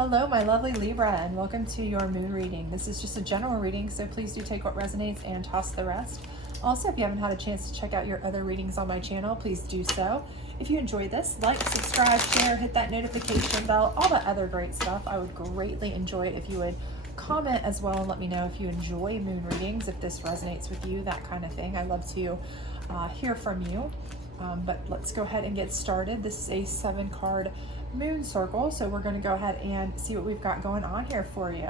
Hello, my lovely Libra, and welcome to your moon reading. This is just a general reading, so please do take what resonates and toss the rest. Also, if you haven't had a chance to check out your other readings on my channel, please do so. If you enjoyed this, like, subscribe, share, hit that notification bell, all that other great stuff. I would greatly enjoy it if you would comment as well and let me know if you enjoy moon readings, if this resonates with you, that kind of thing. I love to hear from you. But let's go ahead and get started. This is a 7-card moon circle, so we're going to go ahead and see what we've got going on here for you.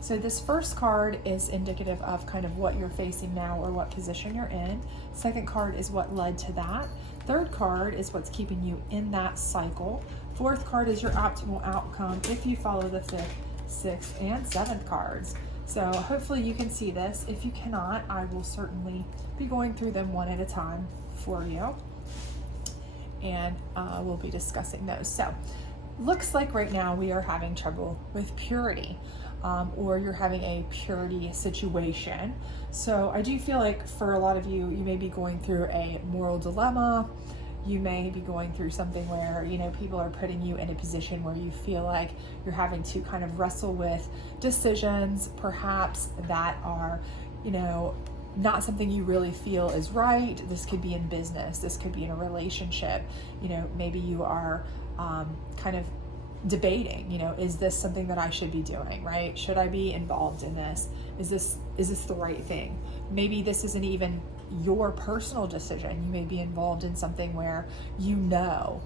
So this first card is indicative of kind of what you're facing now or what position you're in. Second card is what led to that. Third card is what's keeping you in that cycle. Fourth card is your optimal outcome if you follow the fifth, sixth, and seventh cards. So hopefully you can see this. If you cannot, I will certainly be going through them one at a time for you, and we'll be discussing those. So looks like right now we are having trouble with purity, or you're having a purity situation. So I do feel like for a lot of you, you may be going through a moral dilemma. You may be going through something where, you know, people are putting you in a position where you feel like you're having to kind of wrestle with decisions, perhaps that are, you know, not something you really feel is right. This could be in business. This could be in a relationship. You know, maybe you are kind of debating, you know, is this something that I should be doing, right? Should I be involved in this? Is this the right thing? Maybe this isn't even your personal decision. You may be involved in something where you know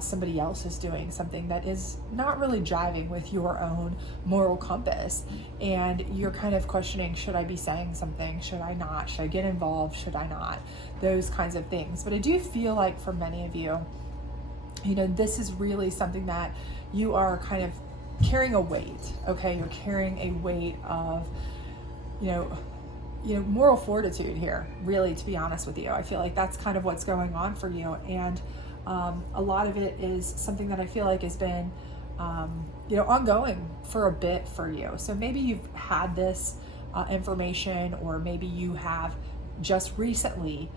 somebody else is doing something that is not really jiving with your own moral compass, and you're kind of questioning, should I be saying something? Should I not? Should I get involved? Should I not? Those kinds of things. But I do feel like for many of you, you know, this is really something that you are kind of carrying a weight, okay? You're carrying a weight of, you know, moral fortitude here, really, to be honest with you. I feel like that's kind of what's going on for you. And a lot of it is something that I feel like has been, you know, ongoing for a bit for you. So maybe you've had this information, or maybe you have just recently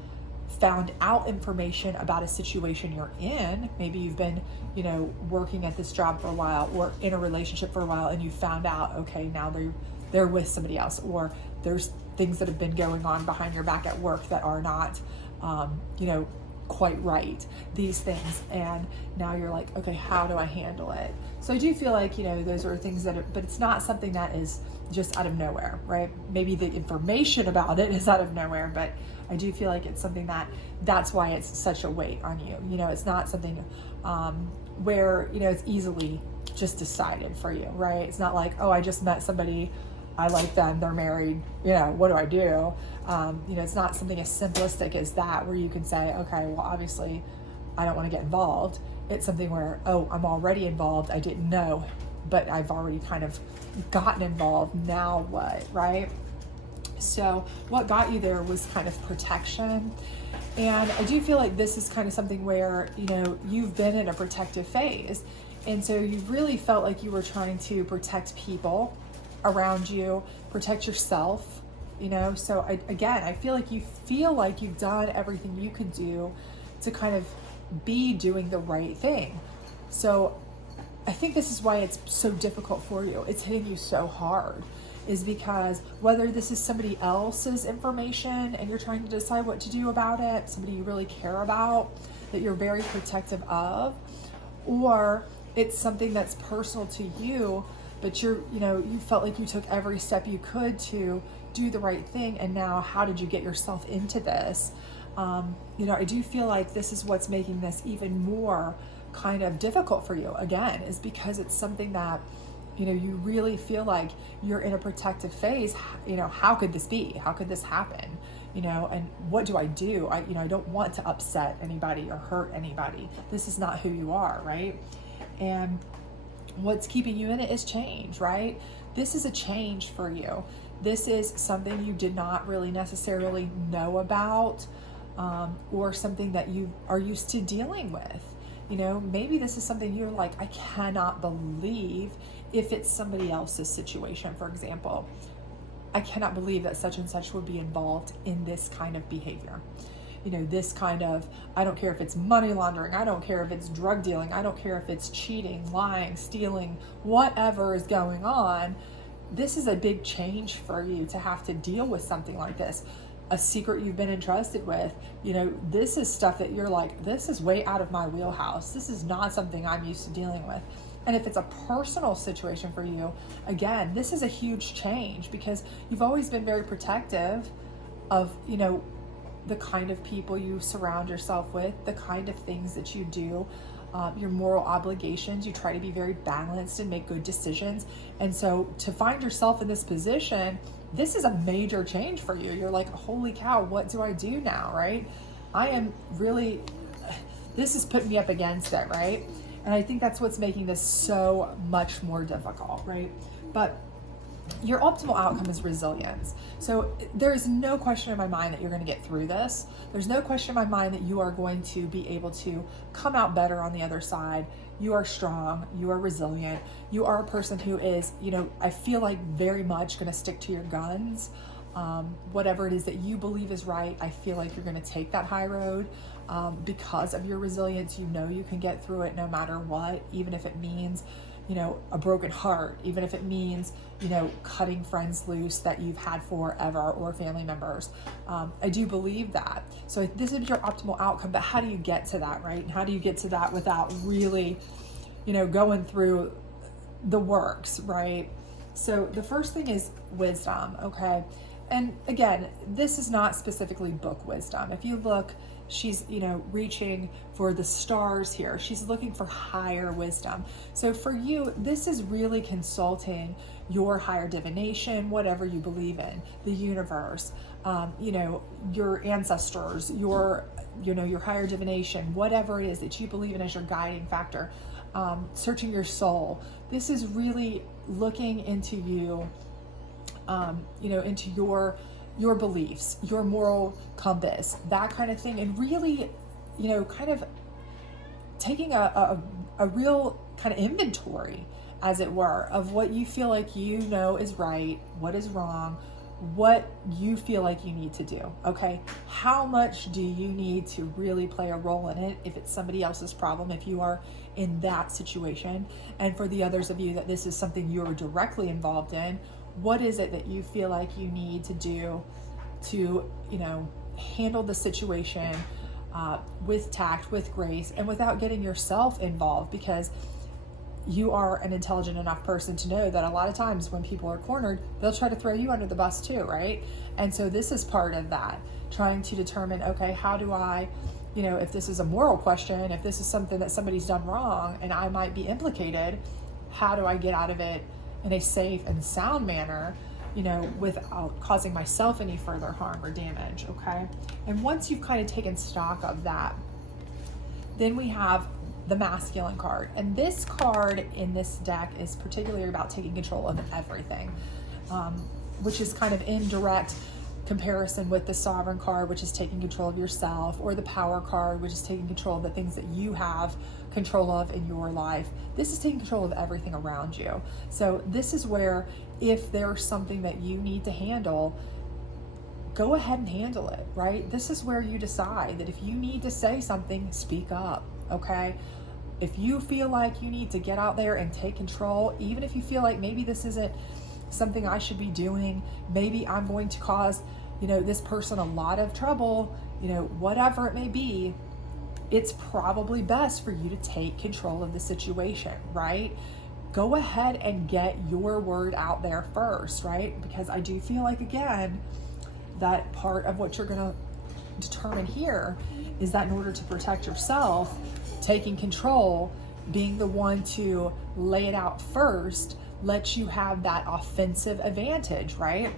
found out information about a situation you're in. Maybe you've been, you know, working at this job for a while or in a relationship for a while, and you found out, okay, now they're with somebody else, or there's things that have been going on behind your back at work that are not, you know, quite right, these things. And now you're like, okay, how do I handle it? So I do feel like, you know, those are things that are, but it's not something that is just out of nowhere, right? Maybe the information about it is out of nowhere, but I do feel like it's something that's why it's such a weight on you. You know, it's not something where, you know, it's easily just decided for you, right? It's not like, oh, I just met somebody, I like them, they're married, you know, what do I do? You know, it's not something as simplistic as that, where you can say, okay, well, obviously I don't want to get involved. It's something where, oh, I'm already involved, I didn't know, but I've already kind of gotten involved, now what, right? So what got you there was kind of protection. And I do feel like this is kind of something where, you know, you've been in a protective phase. And so you really felt like you were trying to protect people around you, protect yourself, you know. So I feel like you've done everything you could do to kind of be doing the right thing. So I think this is why it's so difficult for you. It's hitting you so hard, is because whether this is somebody else's information and you're trying to decide what to do about it, somebody you really care about, that you're very protective of, or it's something that's personal to you, but you felt like you took every step you could to do the right thing, and now how did you get yourself into this? You know, I do feel like this is what's making this even more kind of difficult for you, again, is because it's something that, you know, you really feel like you're in a protective phase. You know, how could this be? How could this happen? You know, and what do I do? I don't want to upset anybody or hurt anybody. This is not who you are, right? And what's keeping you in it is change, right? This is a change for you. This is something you did not really necessarily know about, or something that you are used to dealing with. You know, maybe this is something you're like, I cannot believe, if it's somebody else's situation, for example, I cannot believe that such and such would be involved in this kind of behavior. this kind of, I don't care if it's money laundering, I don't care if it's drug dealing, I don't care if it's cheating, lying, stealing, whatever is going on. This is a big change for you to have to deal with something like this. A secret you've been entrusted with, this is stuff that you're like, this is way out of my wheelhouse. This is not something I'm used to dealing with. And if it's a personal situation for you, again, this is a huge change because you've always been very protective of, the kind of people you surround yourself with, the kind of things that you do, your moral obligations. You try to be very balanced and make good decisions. And so to find yourself in this position, this is a major change for you. You're like, holy cow, what do I do now, right? This is putting me up against it, right? And I think that's what's making this so much more difficult, right? But your optimal outcome is resilience. So there is no question in my mind that you're going to get through this. There's no question in my mind that you are going to be able to come out better on the other side. You are strong. You are resilient. You are a person who is, I feel like very much going to stick to your guns. Whatever it is that you believe is right, I feel like you're going to take that high road because of your resilience. You can get through it no matter what, even if it means a broken heart, even if it means, cutting friends loose that you've had forever or family members. I do believe that. So this is your optimal outcome, but how do you get to that, right? And how do you get to that without really, going through the works, right? So the first thing is wisdom, okay? And again, this is not specifically book wisdom. If you look, she's, reaching for the stars here. She's looking for higher wisdom. So for you, this is really consulting your higher divination, whatever you believe in, the universe, your ancestors, your higher divination, whatever it is that you believe in as your guiding factor, searching your soul. This is really looking into you, into your beliefs, your moral compass, that kind of thing. And really, kind of taking a real kind of inventory, as it were, of what you feel like is right, what is wrong, what you feel like you need to do, okay? How much do you need to really play a role in it if it's somebody else's problem, if you are in that situation? And for the others of you that this is something you're directly involved in, what is it that you feel like you need to do to, handle the situation with tact, with grace, and without getting yourself involved? Because you are an intelligent enough person to know that a lot of times when people are cornered, they'll try to throw you under the bus too, right? And so this is part of that, trying to determine, okay, how do I, if this is a moral question, if this is something that somebody's done wrong and I might be implicated, how do I get out of it in a safe and sound manner, without causing myself any further harm or damage, okay? And once you've kind of taken stock of that, then we have the masculine card. And this card in this deck is particularly about taking control of everything, which is kind of in direct comparison with the sovereign card, which is taking control of yourself, or the power card, which is taking control of the things that you have control of in your life. This is taking control of everything around you. So this is where, if there's something that you need to handle, go ahead and handle it, right? This is where you decide that if you need to say something, speak up, okay? If you feel like you need to get out there and take control, even if you feel like maybe this isn't something I should be doing, maybe I'm going to cause, this person a lot of trouble, whatever it may be, it's probably best for you to take control of the situation, right? Go ahead and get your word out there first, right? Because I do feel like, again, that part of what you're going to determine here is that in order to protect yourself, taking control, being the one to lay it out first, lets you have that offensive advantage, right?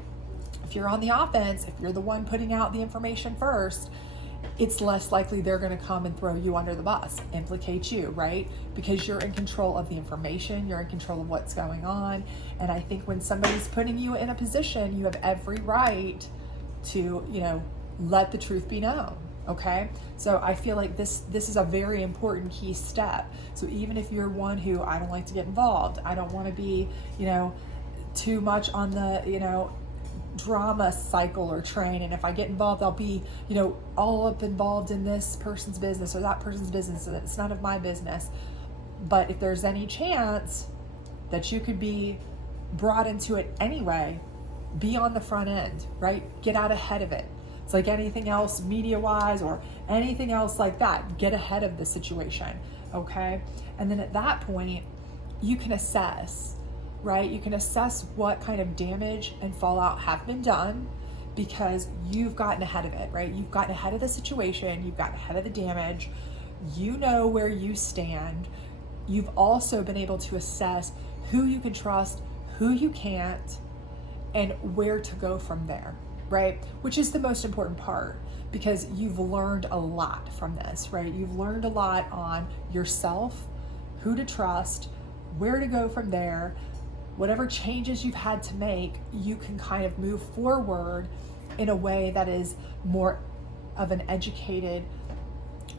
If you're on the offense, if you're the one putting out the information first, it's less likely they're going to come and throw you under the bus, implicate you, right? Because you're in control of the information, you're in control of what's going on. And I think when somebody's putting you in a position, you have every right to, let the truth be known, okay? So I feel like this is a very important key step. So even if you're one who, I don't like to get involved, I don't want to be, too much on the, drama cycle or train, and if I get involved, I'll be, all up involved in this person's business or that person's business, and it's none of my business. But if there's any chance that you could be brought into it anyway, be on the front end, right? Get out ahead of it. It's like anything else media-wise or anything else like that. Get ahead of the situation, okay? And then at that point, you can assess, right? You can assess what kind of damage and fallout have been done because you've gotten ahead of it, right? You've gotten ahead of the situation. You've gotten ahead of the damage. You know where you stand. You've also been able to assess who you can trust, who you can't, and where to go from there, right? Which is the most important part because you've learned a lot from this, right? You've learned a lot on yourself, who to trust, where to go from there. Whatever changes you've had to make, you can kind of move forward in a way that is more of an educated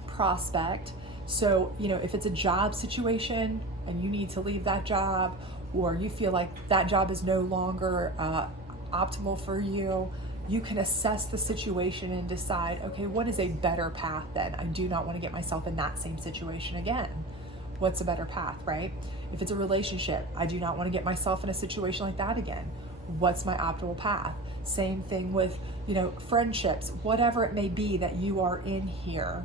prospect. So, if it's a job situation and you need to leave that job, or you feel like that job is no longer optimal for you, you can assess the situation and decide, okay, what is a better path then? I do not want to get myself in that same situation again. What's a better path, right? If it's a relationship, I do not want to get myself in a situation like that again. What's my optimal path? Same thing with, friendships, whatever it may be that you are in here,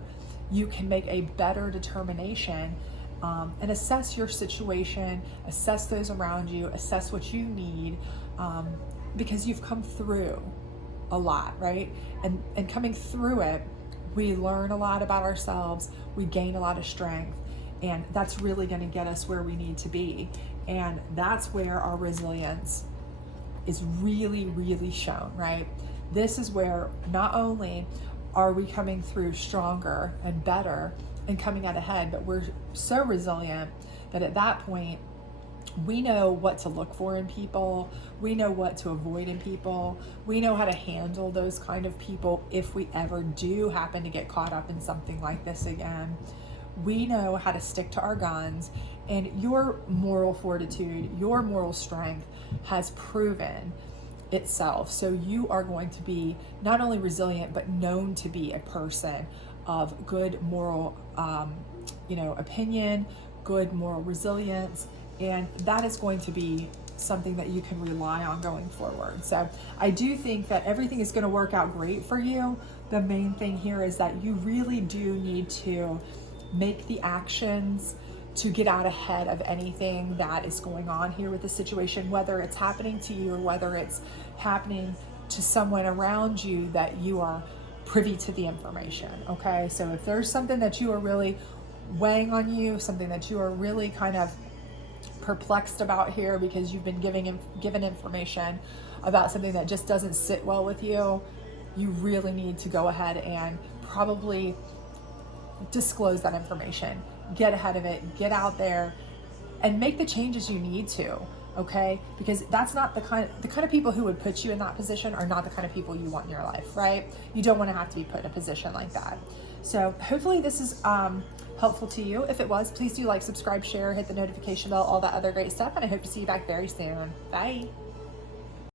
you can make a better determination and assess your situation, assess those around you, assess what you need, because you've come through a lot, right? And coming through it, we learn a lot about ourselves, we gain a lot of strength, and that's really going to get us where we need to be. And that's where our resilience is really, really shown, right? This is where not only are we coming through stronger and better and coming out ahead, but we're so resilient that at that point, we know what to look for in people. We know what to avoid in people. We know how to handle those kind of people if we ever do happen to get caught up in something like this again. We know how to stick to our guns, and your moral fortitude, your moral strength has proven itself. So you are going to be not only resilient, but known to be a person of good moral, opinion, good moral resilience, and that is going to be something that you can rely on going forward. So I do think that everything is going to work out great for you. The main thing here is that you really do need to make the actions to get out ahead of anything that is going on here with the situation, whether it's happening to you or whether it's happening to someone around you that you are privy to the information, okay? So if there's something that you are really weighing on you, something that you are really kind of perplexed about here because you've been given information about something that just doesn't sit well with you, you really need to go ahead and probably disclose that information. Get ahead of it, get out there, and make the changes you need to, okay? Because that's not the kind of people who would put you in that position are not the kind of people you want in your life, right? You don't want to have to be put in a position like that. So hopefully this is helpful to you. If it was, please do like, subscribe, share, hit the notification bell, all that other great stuff, and I hope to see you back very soon. Bye.